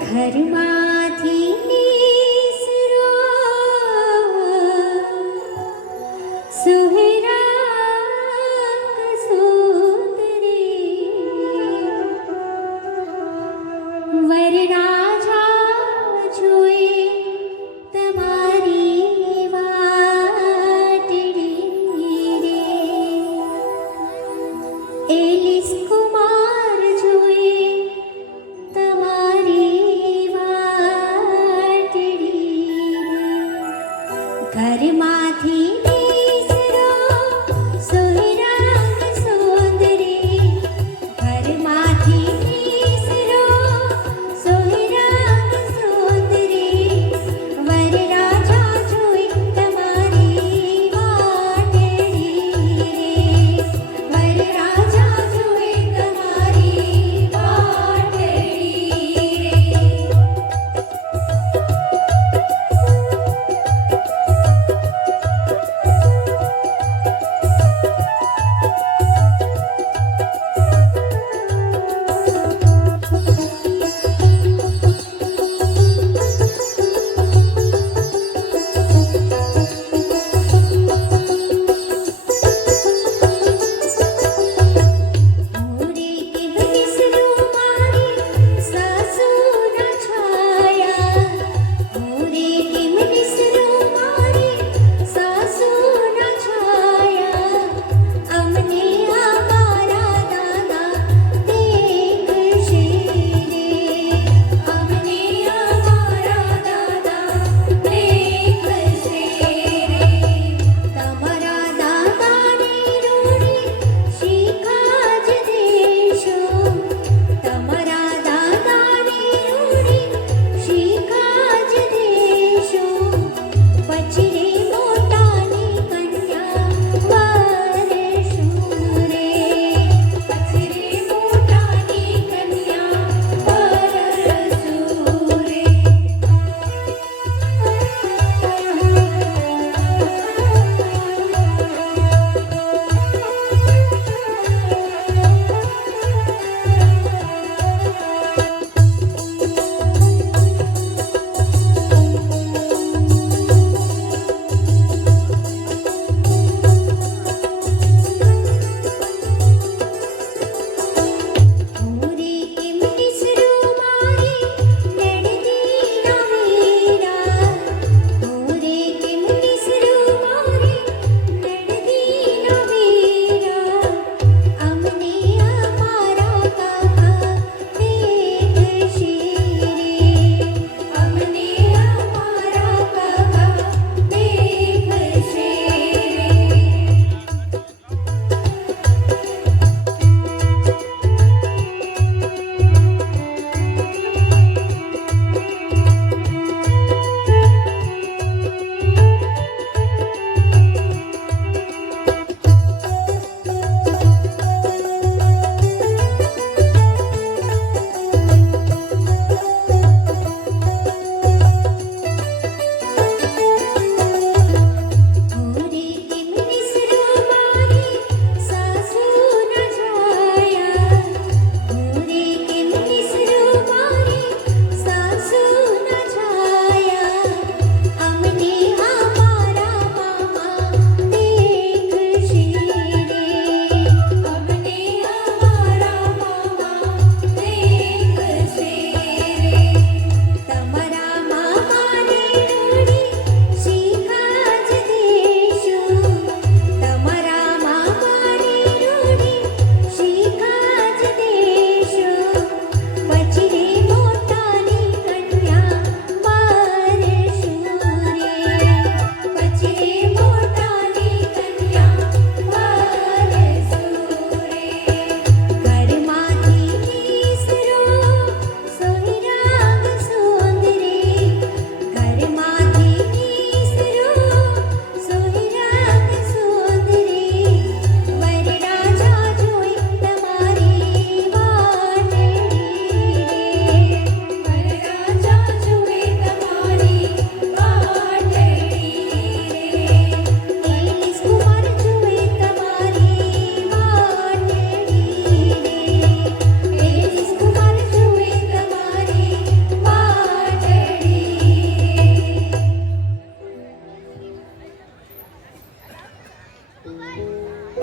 ઘરમાંથી નીસરો સુહેરાંગ સુંદરી વરરાજા જોઈ તમારી વાટડી રે એલિસ કુમાર જોઈ તમારી વાટડી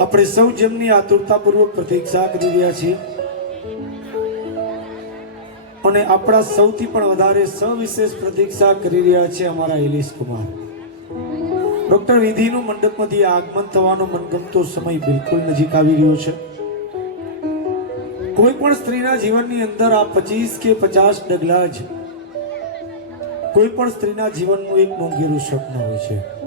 આપણે સૌ જેમની આતુરતાપૂર્વક પ્રતીક્ષા કરી રહ્યા છીએ અને આપણા સૌથી પણ વધારે સવિશેષ પ્રતીક્ષા કરી રહ્યા છે અમારા હિલેશ કુમાર ડોક્ટર વિધિનું મંડપમાંથી આગમન થવાનો મનગમતો સમય બિલકુલ નજીક આવી રહ્યો છે. કોઈ પણ સ્ત્રીના જીવનની અંદર આ 25 કે 50 ડગલા જ કોઈ પણ સ્ત્રીના જીવનનું એક મોંઘેરું સ્વપ્ન હોય છે.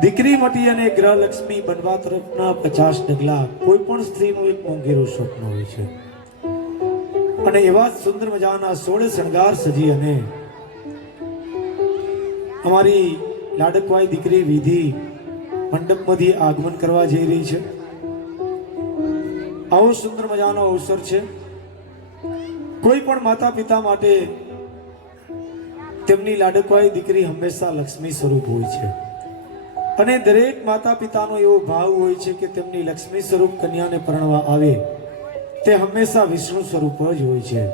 દીકરી મટી અને ગ્રહલક્ષ્મી બનવા તરફના 50 ડગલા કોઈ પણ સ્ત્રીનું એક મોંઘેરું સ્વપ્ન હોય છે. અને એવા જ સુંદર મજાના 16 શણગાર સજી અને અમારી લાડકવાઈ દીકરી વિધિ મંડપમાંથી આગમન કરવા જઈ રહી છે. આવો સુંદર મજાનો અવસર છે. કોઈ પણ માતા પિતા માટે તેમની લાડકવાઈ દીકરી હંમેશા લક્ષ્મી સ્વરૂપ હોય છે અને દરેક માતા પિતાનો એવો ભાવ હોય છે કે તેમની લક્ષ્મી સ્વરૂપ કન્યાને પરણવા આવે તે હંમેશા વિષ્ણુ સ્વરૂપ જ હોય છે.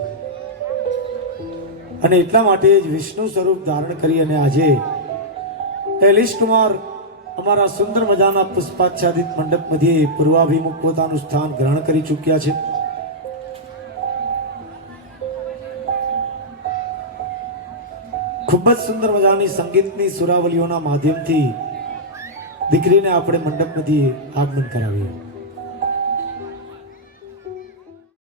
અને એટલા માટે જ વિષ્ણુ સ્વરૂપ ધારણ કરી અને આજે હિલેશ કુમાર અમારા સુંદર મજાના પુષ્પાચ્છાદિત મંડપ મધ્યે પૂર્વાભિમુખ પોતાનું સ્થાન ગ્રહણ કરી ચૂક્યા છે. ખૂબ જ સુંદર મજાની સંગીતની સુરાવલીઓના માધ્યમથી દીકરીને આપણે મંડપમાંથી આગમન કરાવીએ.